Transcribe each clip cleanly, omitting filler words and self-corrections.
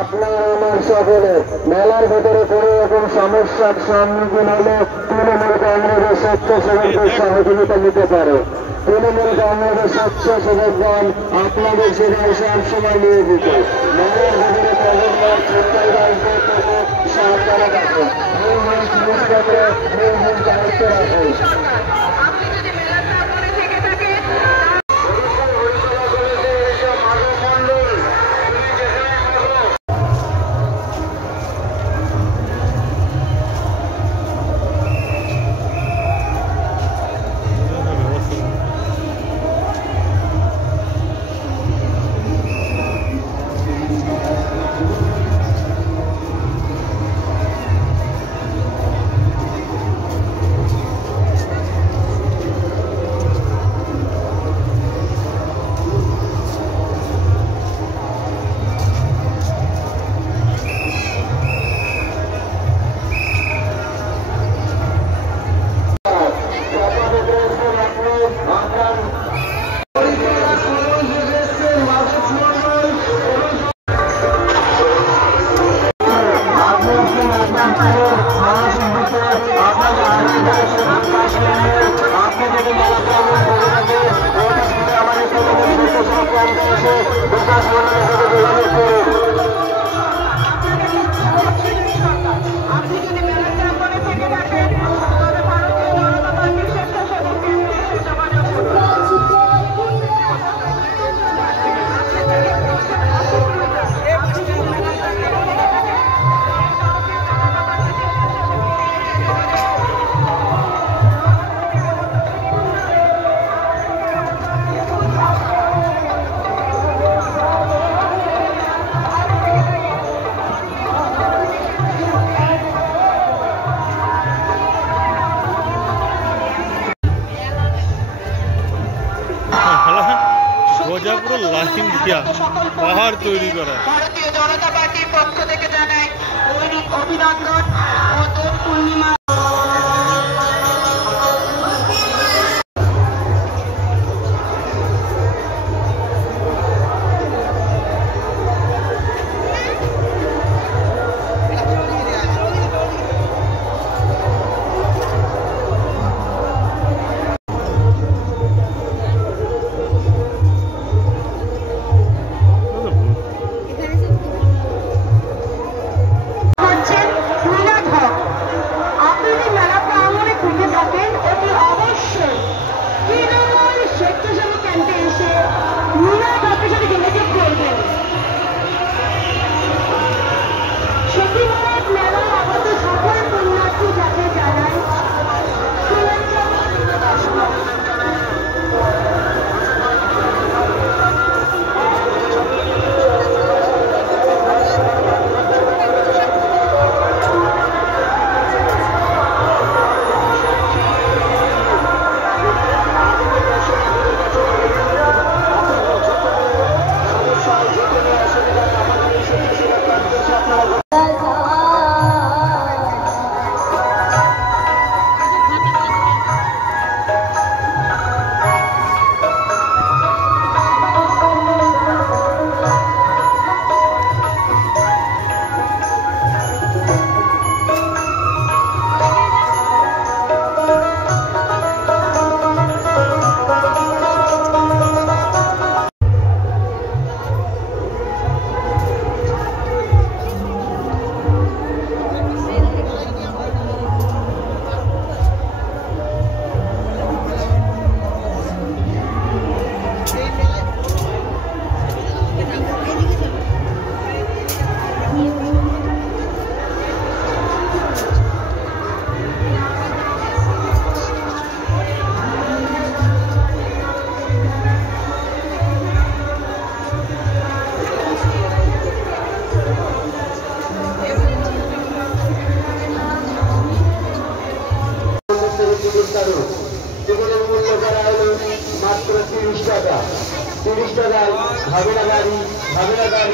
আপনার আমার সকলে মেলার ভেতরে কোনো রকম সমস্যার সম্মুখীন হলে তৃণমূল কংগ্রেসের স্বেচ্ছাসেবকদের সহযোগিতা নিতে পারে। তৃণমূল কংগ্রেসের স্বেচ্ছাসেবকগণ আপনাদের সেখানে সবসময় নিয়োজিত। মেলার ভেতরে সাবধানে থাকুন, জিনিসপত্রে দায়িত্ব রাখুন। পুরো লাইন দিয়া পাহাড় তৈরি করা। ভারতীয় জনতা পার্টির পক্ষ থেকে জানাই দৈনিক অভিনন্দন ও দোল পূর্ণিমা।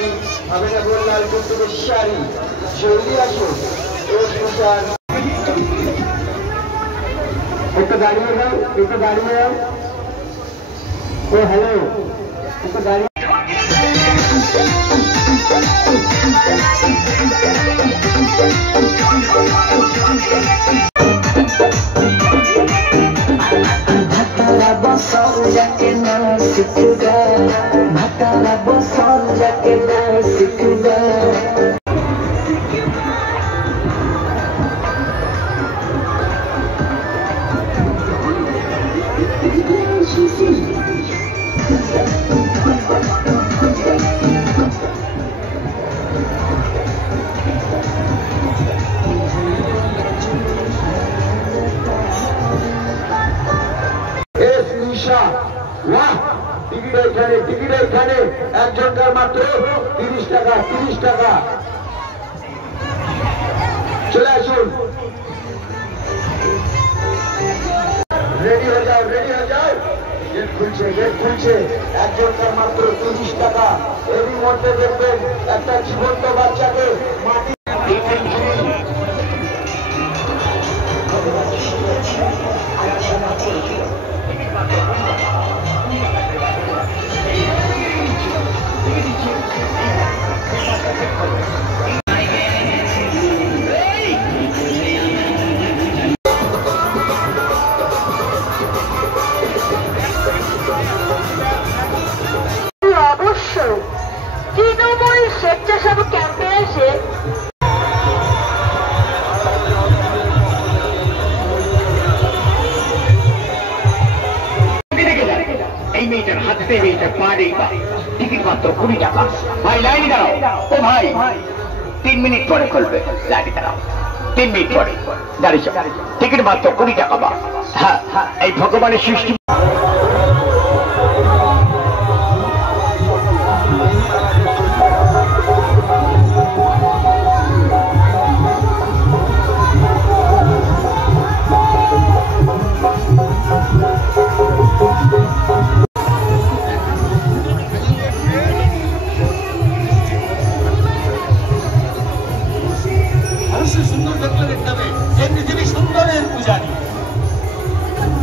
শাড়ি আমি না বললাম কিন্তু শাড়ি জলদি আসুন একটু দাঁড়িয়ে যাও একটু দাঁড়িয়ে যাও ও হ্যালো একটু দাঁড়িয়ে ভাতারা বসল যাকে না শিখবে টিকিট এখানে একজনকার মাত্র 30 টাকা 30 টাকা চলে আসুন রেডি হয়ে যাও গেট খুলছে একজনকার মাত্র 30 টাকা এরই মধ্যে দেখবেন একটা জীবন্ত বাচ্চাকে মাটি অবশ্যই তৃণমূল স্বেচ্ছাসেবক ক্যাম্পে এসে এই মেয়েটার হাতে মেয়েটার পাড়েই বা টিকিট মাত্র 20 টাকা ভাই লাইনে দাঁড়াও ও ভাই 3 মিনিট পরে খুলবে লাইনে দাঁড়াও 3 মিনিট পরে দাঁড়িয়ে টিকিট মাত্র 20 টাকা বা হ্যাঁ এই ভগবানের সৃষ্টি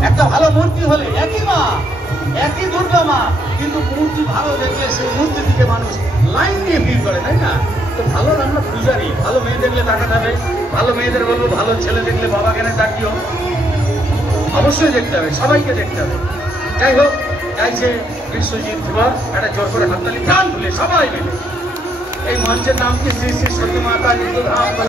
একটা ভালো মূর্তি হলে একই মা একই দুর্গা মা কিন্তু মূর্তি ভালো দেখলে সেই মূর্তি দিকে মানুষ লাইন দিয়ে ভিড় করে তাই না তো ভালো আমরা পূজারি ভালো মেয়ে দেখলে তাকাতে হবে ভালো মেয়েদের বলবো ভালো ছেলে দেখলে বাবা কেন ডাকিও অবশ্যই দেখতে হবে সবাইকে দেখতে হবে যাই হোক চাইছে বিশ্বজিৎ ধুয়া একটা জোর করে হাততালি প্রাণ তুলে সবাই মিলে এই মঞ্চের নাম কি শ্রী শ্রী সতী মাতা